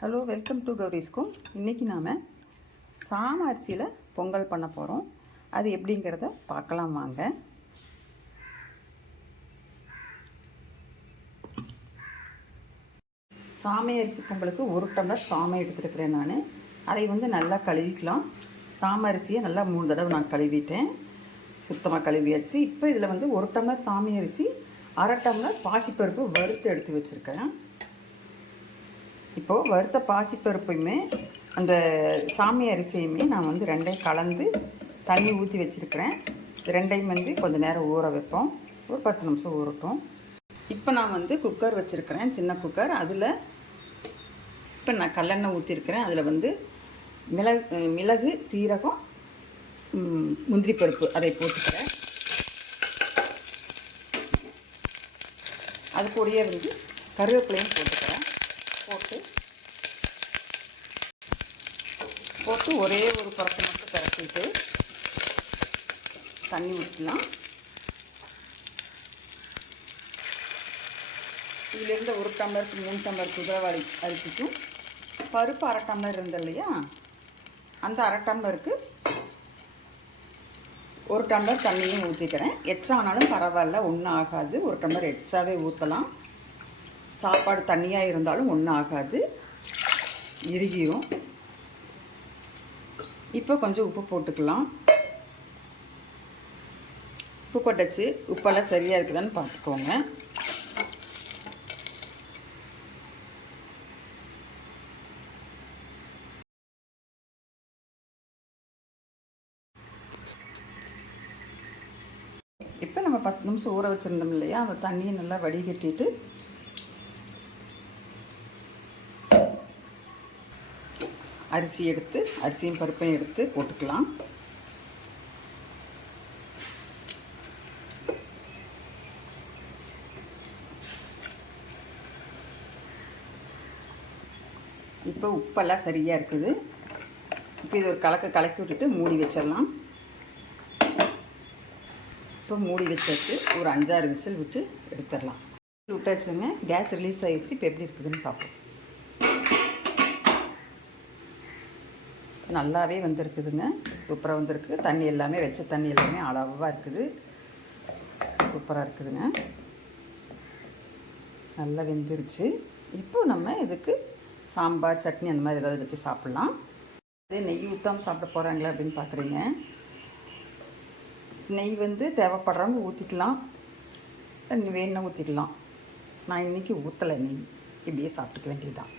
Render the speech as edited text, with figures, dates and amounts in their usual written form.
Hello, welcome to Gowri's cook. இன்றைக்கி நாம் சாம அரிசியில் பொங்கல் பண்ண போகிறோம். அது எப்படிங்கிறத பார்க்கலாம் வாங்க. சாமை அரிசி பொங்கலுக்கு 1 டம்ளர் சாமை எடுத்துருக்கிறேன். நான் அதை நல்லா கழுவிக்கலாம். சாம அரிசியை நல்லா 3 தடவை நான் கழுவிட்டேன். சுத்தமாக கழுவியாச்சு. இப்போ இதில் 1 டம்ளர் சாமை அரிசி, 1/2 டம்ளர் பாசிப்பருப்பு வறுத்து எடுத்து வச்சுருக்கேன். இப்போது வறுத்த பாசிப்பருப்பையுமே அந்த சாமி அரிசியுமே நான் ரெண்டையும் கலந்து தண்ணி ஊற்றி வச்சுருக்கிறேன். ரெண்டையும் கொஞ்சம் நேரம் ஊற வைப்போம். ஒரு 10 நிமிஷம் ஊறட்டும். இப்போ நான் குக்கர் வச்சுருக்கிறேன், சின்ன குக்கர். அதில் இப்போ நான் கல்லெண்ணெய் ஊற்றிருக்கிறேன். அதில் மிளகு, சீரகம், முந்திரி பருப்பு அதை போட்டுக்கிறேன். அது கூடயே கருவேப்பிலையும் போட்டுக்கிறேன். போட்டு ஒரே ஒரு பரப்பு மட்டும் கரைச்சிட்டு தண்ணி ஊற்றலாம். இதிலிருந்து 1 டம்ளருக்கு 3 டம்ளர் குதிரைவாளி அரிசிக்கும் பருப்பு 1/2 டம்ளர் இருந்தது இல்லையா, அந்த 1/2 டம்ளருக்கு 1 டம்ளர் தண்ணியும் ஊற்றிக்கிறேன். எச்சானாலும் பரவாயில்ல, ஒன்றும் ஆகாது. 1 டம்ளர் எச்சாவே ஊற்றலாம். சாப்பாடு தண்ணியாக இருந்தாலும் ஒன்றும் ஆகாது, இறுகிரும். இப்போ கொஞ்சம் உப்பு போட்டுக்கலாம். உப்பு போட்டாச்சு. உப்பெல்லாம் சரியாக இருக்குதான்னு பார்த்துக்கோங்க. இப்போ நம்ம 10 நிமிஷம் ஊற வச்சுருந்தோம் இல்லையா, அந்த தண்ணியை நல்லா வடிகட்டிட்டு அரிசியும் பருப்பையும் எடுத்து போட்டுக்கலாம். இப்போ உப்பெல்லாம் சரியாக இருக்குது. இப்போ இது ஒரு கலக்கி விட்டுட்டு மூடி வச்சிடலாம். இப்போ மூடி வச்சாச்சு. ஒரு 5-6 விசில் விட்டு எடுத்துடலாம். விட்டாச்சுங்க. கேஸ் ரிலீஸ் ஆகிடுச்சு. இப்போ எப்படி இருக்குதுன்னு பார்ப்போம். நல்லாவே வந்திருக்குதுங்க. சூப்பராக வந்திருக்கு. தண்ணி எல்லாமே வச்ச தண்ணி எல்லாமே அளவாக இருக்குது. சூப்பராக இருக்குதுங்க. நல்லா வெந்துருச்சு. இப்போ நம்ம இதுக்கு சாம்பார், சட்னி அந்த மாதிரி ஏதாவது வச்சு சாப்பிட்லாம். அதே நெய் ஊற்றாமல் சாப்பிட போகிறாங்களே அப்படின்னு பார்க்குறீங்க. நெய் தேவைப்படுறவங்க ஊற்றிக்கலாம், வேணும்னா ஊற்றிக்கலாம். நான் இன்றைக்கி ஊற்றலை நெய். இப்படியே சாப்பிட்டுக்க வேண்டியதுதான்.